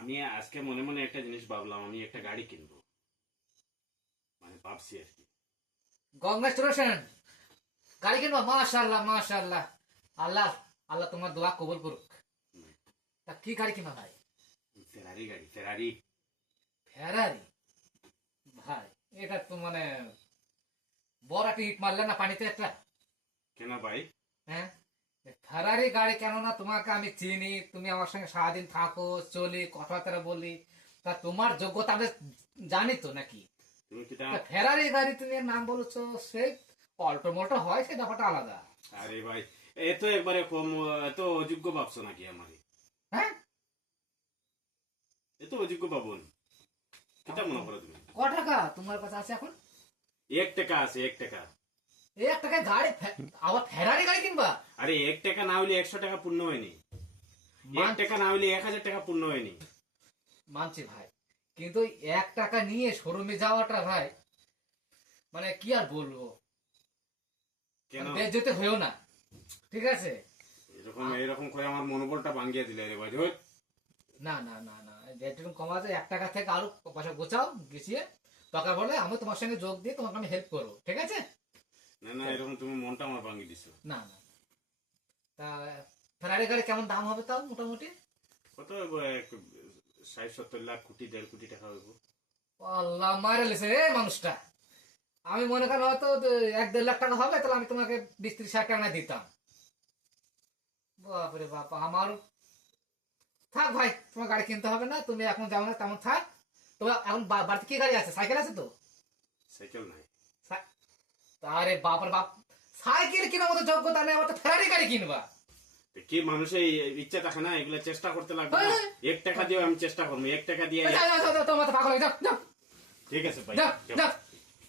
আমি আজকে মনে মনে একটা জিনিস ভাবলাম, আমি একটা গাড়ি কিনবো, মানে ভাবছি আর কি। কংগ্রেচুলেশন। গাড়ি কিনবা? মাশাআল্লাহ মাশাআল্লাহ। আল্লাহ আল্লাহ তোমার দোয়া কবুল করুক। তা কি গাড়ি কিনবা ভাই? ফেরারি গাড়ি, ফেরারি। ফেরারি? ভাই এটা তো মানে বড় একটা হিট মারলে না পানিতে একটা। কেন ভাই? হ্যাঁ, ফেরারি গাড়ি কেননা তোমাকে আমি চিনি, তুমি আমার সঙ্গে সারাদিন থাকো, চলি, কথাবার্তা বলি, তা তোমার যোগ্যতা আমি জানি তো নাকি। তুমি কি তা তা- ফেরারি গাড়ি তুমি এর নাম বলেছো, সেই অল্টো মোটো হয়, সেই ব্যাপারটা আলাদা। আরে ভাই, এত একবারে কম, এত অযোগ্য ভাবছো নাকি আমারে? হ্যাঁ, এত অযোগ্য ভাবুন, কিতা মনে করো তুমি? ক টাকা তোমার কাছে আছে এখন? 1 টাকা আছে, 1 টাকা। এই এক টাকায় গাড়ি আবার ফেরারি গাড়ি কিনবা? আরে 1 টাকা না হইলে 100 টাকা পূর্ণ হয়নি। এক মান- টাকা না হইলে 1000 টাকা পূর্ণ হয়নি। মানছি ভাই, কিন্তু ওই 1 টাকা নিয়ে শোরুমে যাওয়াটা ভাই, মানে কি আর বলবো, কেন যেতে হয়েও না। ঠিক আছে, এরকম এরকম করে আমার মনোবলটা ভাঙ্গিয়ে দিলে রে ভাই। ধুর। না না না না, যেটুকু কমা যায় 1 টাকা থেকে আরো পয়সা গোছাও, গুছিয়ে টাকা বলে আমি তোমার সঙ্গে যোগ দিয়ে তোমাকে আমি হেল্প করবো, ঠিক আছে? না না, এরকম তুমি মনটা আমার ভাঙ্গি দিছো। না না, তা ফেরারি গাড়ি কেমন দাম হবে তাও মোটামুটি? কত হইব? 60-70 লাখ, কোটি, 1.5 কোটি টাকা হইব। আল্লাহ মারে লেছে রে মানুষটা। আমি মনে করি হয়তো 1-1.5 লাখ টাকা হবে, তাহলে আমি তোমাকে 20-30 হাজার টাকা না দিতাম। বাপরে বাপ, আমার থাক ভাই, তোমার গাড়ি কিনতে হবে না, তুমি এখন যেমন আছে তেমন থাক। তোমার এখন বাড়িতে কি গাড়ি আছে? সাইকেল আছে তো? সাইকেল নাই। আরে বাপরে বাপ, সাইকেল কেনার মতো যোগ্যতা নেই, আবার তো ফেরারি গাড়ি কিনবা? তো কি মানুষের ইচ্ছা থাকে না, এগুলা চেষ্টা করতে লাগবে না? হ্যাঁ। 1 টাকা দিয়ে আমি চেষ্টা করবো, 1 টাকা দিয়ে। যাও যাও যাও, তোমার তো পাগল হয়ে যাও যাও ঠিক আছে ভাই, যাও যাও। যাও।